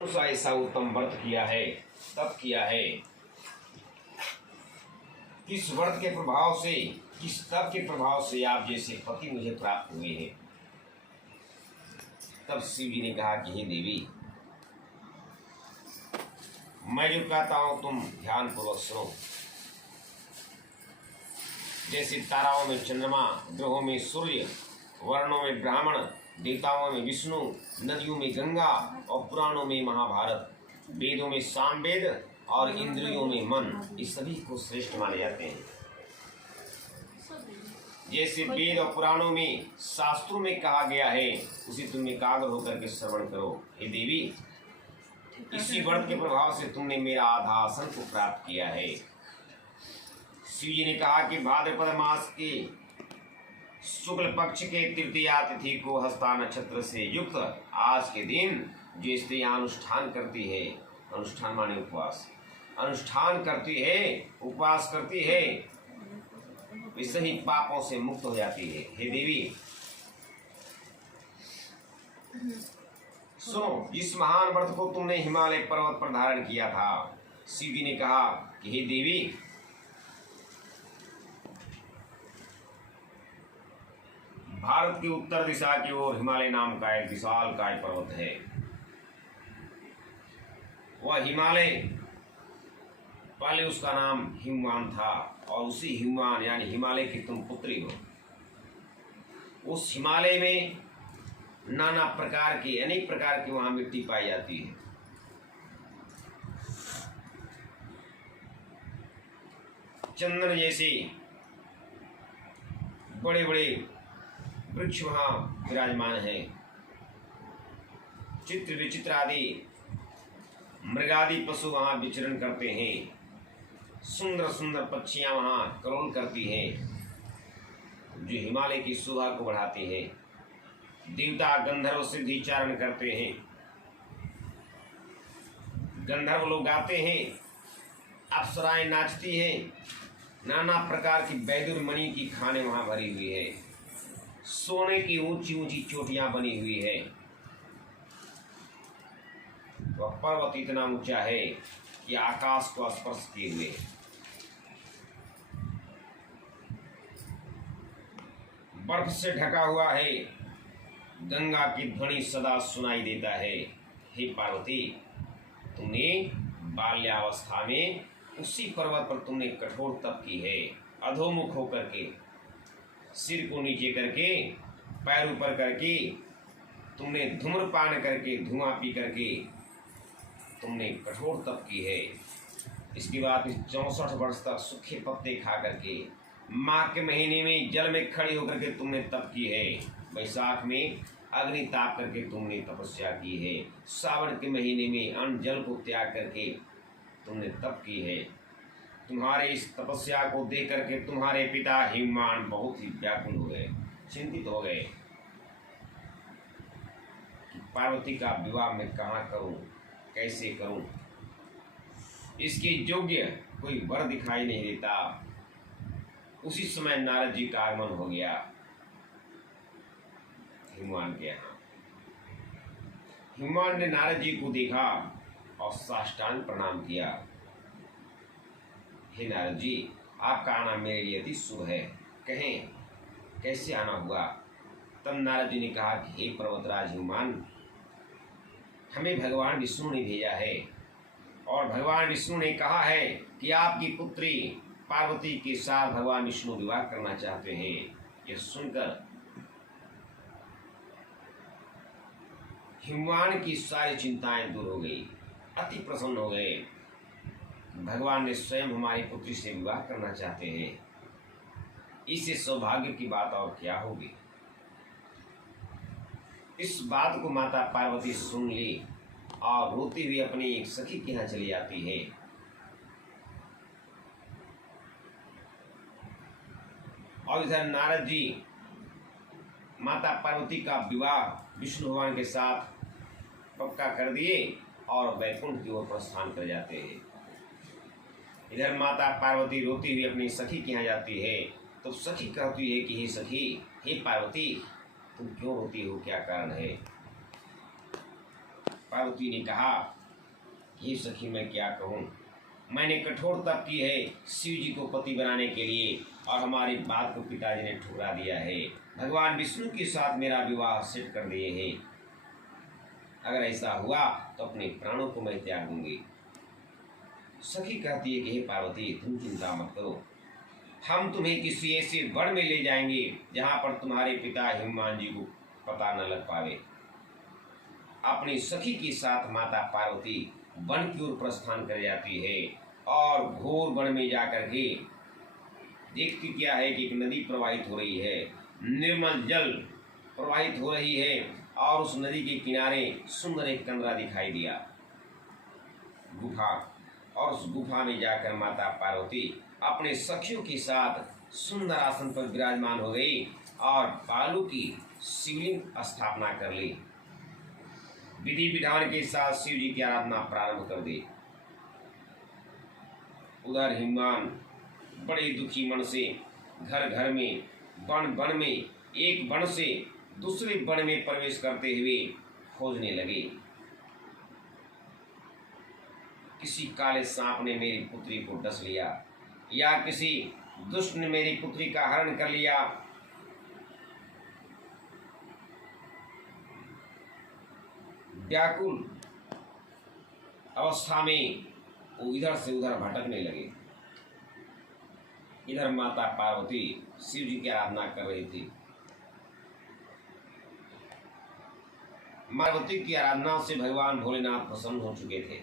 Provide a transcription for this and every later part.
सा ऐसा उत्तम व्रत किया है, तप किया है, किस व्रत के प्रभाव से, किस तप के प्रभाव से आप जैसे पति मुझे प्राप्त हुए हैं। तब शिव जी ने कहा कि हे देवी, मैं जो कहता हूं तुम ध्यान पूर्वक सुनो। जैसे ताराओं में चंद्रमा, ग्रहों में सूर्य, वर्णों में ब्राह्मण, देवताओं में विष्णु, नदियों में गंगा और पुराणों में महाभारत, वेदों में सामवेद और इंद्रियों में मन, इस सभी को श्रेष्ठ माने जाते हैं। जैसे वेद और पुराणों में, शास्त्रों में कहा गया है, उसी तुम एकाग्र होकर के श्रवण करो। हे देवी, इसी व्रत के प्रभाव से तुमने मेरा आधा आसन को प्राप्त किया है। शिव जी ने कहा कि भाद्रपद मास के शुक्ल पक्ष के तृतीया तिथि को हस्ता नक्षत्र से युक्त आज के दिन जो स्त्रियां अनुष्ठान करती है, अनुष्ठान माने उपवास, अनुष्ठान करती है, उपवास करती है, इससे ही पापों से मुक्त हो जाती है। हे देवी सुनो, जिस महान व्रत को तुमने हिमालय पर्वत पर धारण किया था, शिव जी ने कहा कि हे देवी, भारत की उत्तर दिशा की ओर हिमालय नाम का एक विशाल काय पर्वत है। वह हिमालय, पहले उसका नाम हिमवान था और उसी हिमवान यानी हिमालय की तुम पुत्री हो। उस हिमालय में नाना प्रकार की, अनेक प्रकार की वहां मिट्टी पाई जाती है। चंदन जैसे बड़े बड़े वृक्ष वहां विराजमान है। चित्र विचित्र आदि मृगादि पशु वहां विचरण करते हैं। सुंदर सुंदर पक्षियां वहां करोल करती हैं, जो हिमालय की शोभा को बढ़ाती हैं। देवता गंधर्व सिद्धिचारण करते हैं, गंधर्व लोग गाते हैं, अप्सराएं नाचती हैं, नाना प्रकार की वैदुर मणि की खाने वहां भरी हुई है। सोने की ऊंची ऊंची चोटियां बनी हुई है। वह पर्वत इतना ऊंचा है कि आकाश को स्पर्श किए हुए। बर्फ से ढका हुआ है। गंगा की ध्वनि सदा सुनाई देता है। हे पार्वती, तुमने बाल्यावस्था में उसी पर्वत पर तुमने कठोर तप की है। अधोमुख होकर के, सिर को नीचे करके, पैर ऊपर करके, तुमने धूम्रपान करके, धुआं पी करके तुमने कठोर तप की है। इसके बाद 64 वर्ष तक सूखे पत्ते खा करके, माघ के महीने में जल में खड़ी होकर के तुमने तप की है। वैशाख में अग्नि ताप करके तुमने तपस्या की है। सावन के महीने में अन्न जल को त्याग करके तुमने तप की है। तुम्हारे इस तपस्या को देख करके तुम्हारे पिता हिमवान बहुत ही व्याकुल हो गए, चिंतित हो गए कि पार्वती का विवाह मैं कहाँ करूं, कैसे करूं। इसके योग्य कोई वर दिखाई नहीं देता। उसी समय नारद जी का आगमन हो गया हिमवान के यहाँ। हिमवान ने नारद जी को देखा और साष्टांग प्रणाम किया। हे नारद जी, आपका आना मेरे लिए अति शुभ है, कहें कैसे आना हुआ। तब नारद जी ने कहा कि हे पर्वतराज हिमवान, हमें भगवान विष्णु ने भेजा है और भगवान विष्णु ने कहा है कि आपकी पुत्री पार्वती के साथ भगवान विष्णु विवाह करना चाहते हैं। यह सुनकर हिमवान की सारी चिंताएं दूर हो गई, अति प्रसन्न हो गए। भगवान ने स्वयं हमारी पुत्री से विवाह करना चाहते हैं। इससे सौभाग्य की बात और क्या होगी। इस बात को माता पार्वती सुन ली और रोती हुई अपनी एक सखी के यहाँ चली जाती है। और इधर नारद जी माता पार्वती का विवाह विष्णु भगवान के साथ पक्का कर दिए और वैकुंठ की ओर प्रस्थान कर जाते हैं। इधर माता पार्वती रोती हुई अपनी सखी के यहाँ जाती है तो सखी कहती है कि हे सखी, हे पार्वती, तुम क्यों रोती हो, क्या कारण है। पार्वती ने कहा, हे सखी मैं क्या कहूँ, मैंने कठोर तप की है शिव जी को पति बनाने के लिए और हमारी बात को पिताजी ने ठुकरा दिया है। भगवान विष्णु के साथ मेरा विवाह सेट कर दिए हैं। अगर ऐसा हुआ तो अपने प्राणों को मैं त्याग दूंगी। सखी कहती है कि हे पार्वती तुम चिंता मत करो, हम तुम्हें किसी ऐसे वन में ले जाएंगे जहाँ पर तुम्हारे पिता हिमवान जी को पता न लग पावे। अपनी सखी के साथ माता पार्वती वन की ओर प्रस्थान कर जाती है और घोर वन में जाकर के देखती क्या है कि एक नदी प्रवाहित हो रही है, निर्मल जल प्रवाहित हो रही है और उस नदी के किनारे सुंदर एक कमरा दिखाई दिया, गुफा। और उस गुफा में जाकर माता पार्वती अपने सखियों के साथ सुंदर आसन पर विराजमान हो गई और बालू की शिवलिंग स्थापना कर ली। विधि विधान के साथ शिव जी की आराधना प्रारंभ कर दी। उधर हिमवान बड़े दुखी मन से घर घर में, वन वन में, एक वन से दूसरे वन में प्रवेश करते हुए खोजने लगे। किसी काले सांप ने मेरी पुत्री को डस लिया या किसी दुष्ट ने मेरी पुत्री का हरण कर लिया। व्याकुल अवस्था में वो इधर से उधर भटकने लगे। इधर माता पार्वती शिव जी की आराधना कर रही थी। पार्वती की आराधना से भगवान भोलेनाथ प्रसन्न हो चुके थे।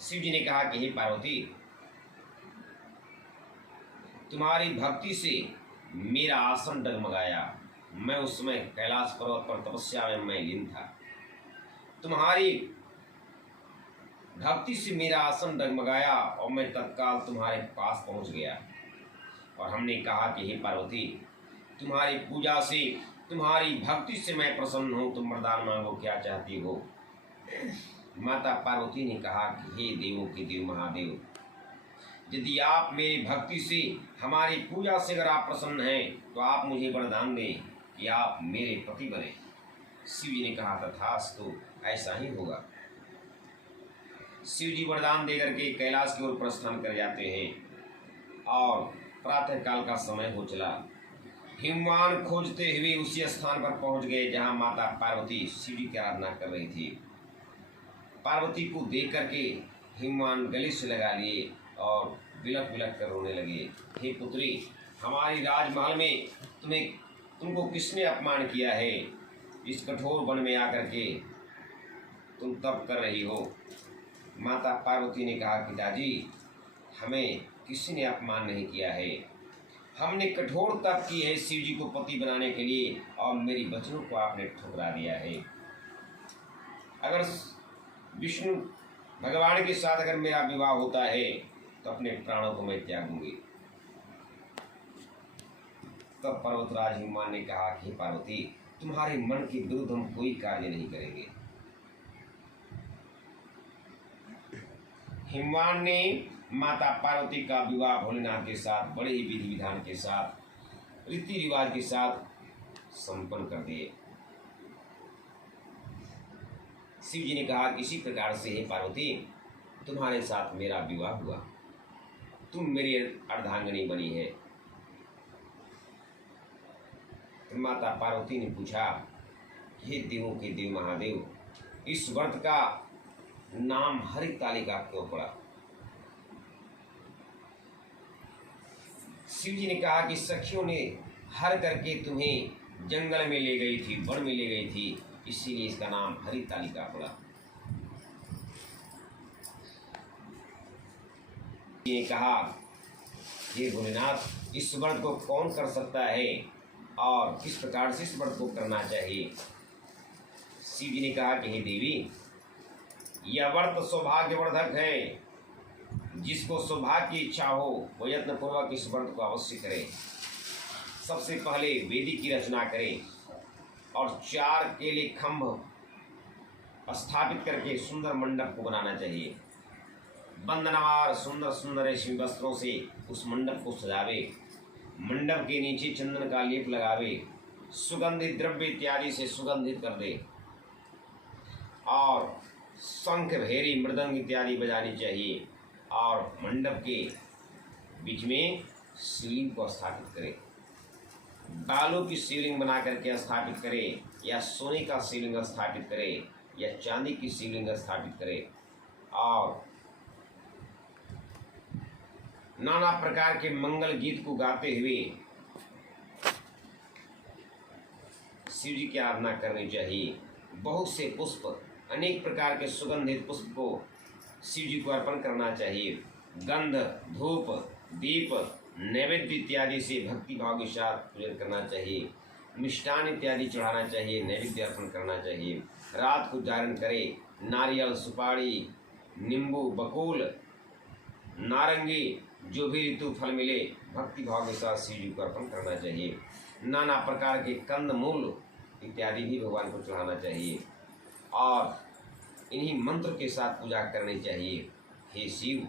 शिव जी ने कहा कि हे पार्वती, तुम्हारी भक्ति से मेरा आसन डगमगाया। मैं उस समय कैलाश पर्वत पर तपस्या में मैं लीन था। तुम्हारी भक्ति से मेरा आसन डगमगाया और मैं तत्काल तुम्हारे पास पहुंच गया। और हमने कहा कि हे पार्वती, तुम्हारी पूजा से, तुम्हारी भक्ति से मैं प्रसन्न हूँ, तुम वरदान मांगो, क्या चाहती हो। माता पार्वती ने कहा कि हे देवों के देव महादेव, यदि आप मेरी भक्ति से, हमारी पूजा से अगर आप प्रसन्न हैं तो आप मुझे वरदान दें कि आप मेरे पति बने। शिव जी ने कहा तथास्तु, ऐसा ही होगा। शिव जी वरदान देकर के कैलाश की ओर प्रस्थान कर जाते हैं और प्रातः काल का समय हो चला। हिमवान खोजते हुए उसी स्थान पर पहुंच गए जहां माता पार्वती शिव जी की आराधना कर रही थी। पार्वती को देख करके हिमवान गले से लगा लिए और बिलख बिलख कर रोने लगे। हे पुत्री, हमारी राजमहल में तुमको किसने अपमान किया है? इस कठोर वन में आकर के तुम तप कर रही हो। माता पार्वती ने कहा पिताजी, हमें किसी ने अपमान नहीं किया है। हमने कठोर तप की है शिव जी को पति बनाने के लिए और मेरी वचनों को आपने ठुकरा दिया है। अगर विष्णु भगवान के साथ अगर मेरा विवाह होता है तो अपने प्राणों को मैं त्याग दूंगी। तब पर्वतराज हिमवान ने कहा कि पार्वती, तुम्हारे मन के विरुद्ध हम कोई कार्य नहीं करेंगे। हिमवान ने माता पार्वती का विवाह भोलेनाथ के साथ बड़े ही विधि विधान के साथ, रीति रिवाज के साथ संपन्न कर दिए। शिव जी ने कहा इसी प्रकार से हे पार्वती, तुम्हारे साथ मेरा विवाह हुआ, तुम मेरी अर्धांगिनी बनी है। तो माता पार्वती ने पूछा, हे देवों के देव महादेव, इस व्रत का नाम हरितालिका क्यों पड़ा? शिव जी ने कहा कि सखियों ने हर करके तुम्हें जंगल में ले गई थी, वन में ले गई थी, इसीलिए इसका नाम हरितालिका पड़ा। ये कहा, हे भोलेनाथ, इस व्रत को कौन कर सकता है और किस प्रकार से इस व्रत को करना चाहिए? शिव जी ने कहा कि हे देवी, यह व्रत सौभाग्यवर्धक है। जिसको सौभाग्य की इच्छा हो वो यत्न पूर्वक इस व्रत को अवश्य करे। सबसे पहले वेदी की रचना करें और 4 केले खम्भ स्थापित करके सुंदर मंडप को बनाना चाहिए। बंदनवार सुंदर सुंदर रेशमी वस्त्रों से उस मंडप को सजावे, मंडप के नीचे चंदन का लेप लगावे, सुगंधित द्रव्य इत्यादि से सुगंधित कर दे। और शंख भैरी मृदंग इत्यादि बजानी चाहिए और मंडप के बीच में शिवलिंग को स्थापित करें। बालों की शिवलिंग बना करके स्थापित करें या सोने का शिवलिंग स्थापित करें या चांदी की शिवलिंग स्थापित करें और नाना प्रकार के मंगल गीत को गाते हुए शिव जी की आराधना करनी चाहिए। बहुत से पुष्प, अनेक प्रकार के सुगंधित पुष्प को शिव जी को अर्पण करना चाहिए। गंध, धूप, दीप, नैवेद्य इत्यादि से भक्ति भाव के साथ पूजन करना चाहिए। मिष्टान इत्यादि चढ़ाना चाहिए, नैवेद्य अर्पण करना चाहिए। रात को जागरण करें, नारियल, सुपारी, नींबू, बकुल, नारंगी, जो भी ऋतु फल मिले भक्ति भाव के साथ शिव जी को अर्पण करना चाहिए। नाना प्रकार के कंद मूल इत्यादि भी भगवान को चढ़ाना चाहिए और इन्हीं मंत्र के साथ पूजा करनी चाहिए। हे शिव,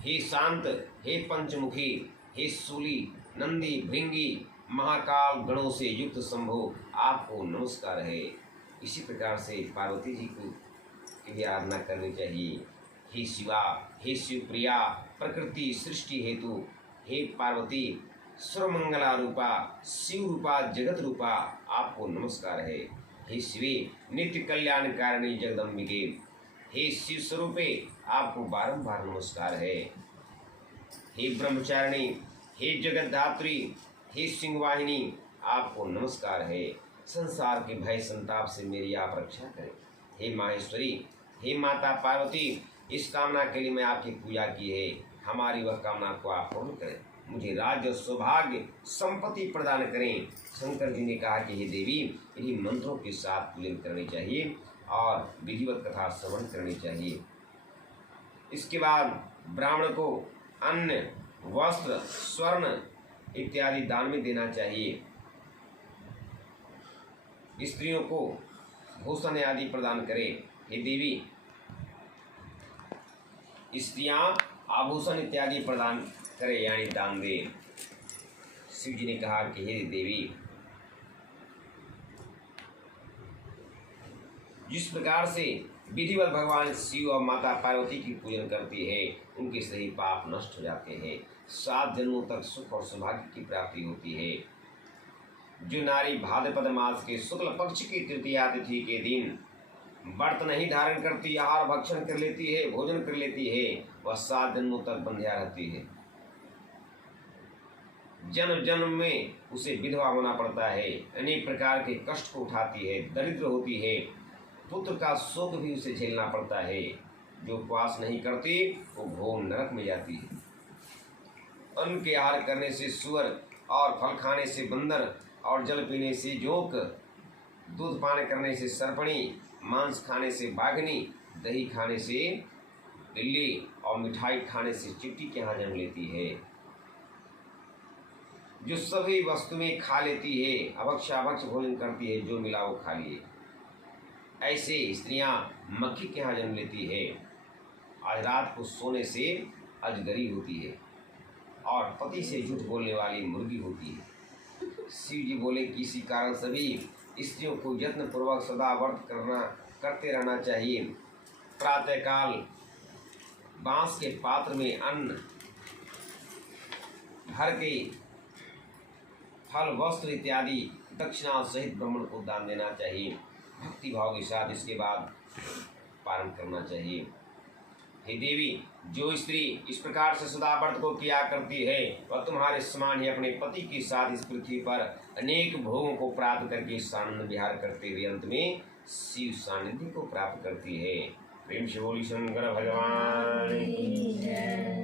हे शांत, हे पंचमुखी, हे शूली, नंदी, भृंगी, महाकाल गणों से युक्त शंभो, आपको नमस्कार है। इसी प्रकार से पार्वती जी को की भी आराधना करनी चाहिए। हे शिवा, हे शिवप्रिया, प्रकृति सृष्टि हेतु, हे पार्वती, सर्वमंगला रूपा, शिव रूपा, जगत रूपा, आपको नमस्कार है। हे शिवे, नित्य कल्याणकारिणी जगदम्बिके, हे शिव स्वरूपे, आपको बारंबार नमस्कार है। हे ब्रह्मचारिणी, हे जगद्धात्री, हे सिंहवाहिनी, आपको नमस्कार है। संसार के भय संताप से मेरी आप रक्षा करें। हे माहेश्वरी, हे माता पार्वती, इस कामना के लिए मैं आपकी पूजा की है, हमारी वह कामना को आप पूर्ण करें। मुझे राज्य, सौभाग्य, संपत्ति प्रदान करें। शंकर जी ने कहा कि हे देवी, इन्हीं मंत्रों के साथ पूजन करनी चाहिए और विधिवत कथा श्रवण करनी चाहिए। इसके बाद ब्राह्मण को अन्न, वस्त्र, स्वर्ण इत्यादि दान में देना चाहिए। स्त्रियों को भूषण आदि प्रदान करें। हे देवी, स्त्रियां आभूषण इत्यादि प्रदान करें यानी दान दे। शिव जी ने कहा कि हे देवी, जिस प्रकार से विधिवत भगवान शिव और माता पार्वती की पूजन करती है, उनके सभी पाप नष्ट हो जाते हैं। 7 जन्मों तक सुख और सौभाग्य की प्राप्ति होती है। जो नारी भाद्रपद मास के शुक्ल पक्ष की तृतीया तिथि के दिन व्रत नहीं धारण करती, आहार भक्षण कर लेती है, भोजन कर लेती है, वह 7 जन्मों तक बंध्या रहती है। जन्म जन्म में उसे विधवा होना पड़ता है, अनेक प्रकार के कष्ट को उठाती है, दरिद्र होती है, पुत्र का शोक भी उसे झेलना पड़ता है। जो उपवास नहीं करती वो घोर नरक में जाती है। अन्न के आहार करने से सुअर और फल खाने से बंदर और जल पीने से जोक, दूध पान करने से सर्पणी, मांस खाने से बाघनी, दही खाने से बिल्ली और मिठाई खाने से चींटी के यहाँ जन्म लेती है। जो सभी वस्तुएं खा लेती है, अभक्ष भोजन करती है, जो मिला वो खा लिए। ऐसे स्त्रियां मक्खी के यहाँ जन्म लेती है। आज रात को सोने से अजगरी होती है और पति से झूठ बोलने वाली मुर्गी होती है। शिव जी बोले कि इसी कारण सभी स्त्रियों को यत्न पूर्वक सदा व्रत करते रहना चाहिए। प्रातःकाल बांस के पात्र में अन्न भर के फल, वस्त्र इत्यादि दक्षिणा सहित ब्राह्मण को दान देना चाहिए। भक्ति भाव के साथ इसके बाद पारण करना चाहिए। हे देवी, जो स्त्री इस प्रकार से सदा व्रत को किया करती है, वह तुम्हारे समान ही अपने पति के साथ इस पृथ्वी पर अनेक भोगों को प्राप्त करके आनंद विहार करते हुए अंत में शिव सानिध्य को प्राप्त करती है। प्रेम से बोली शंकर भगवान की जय।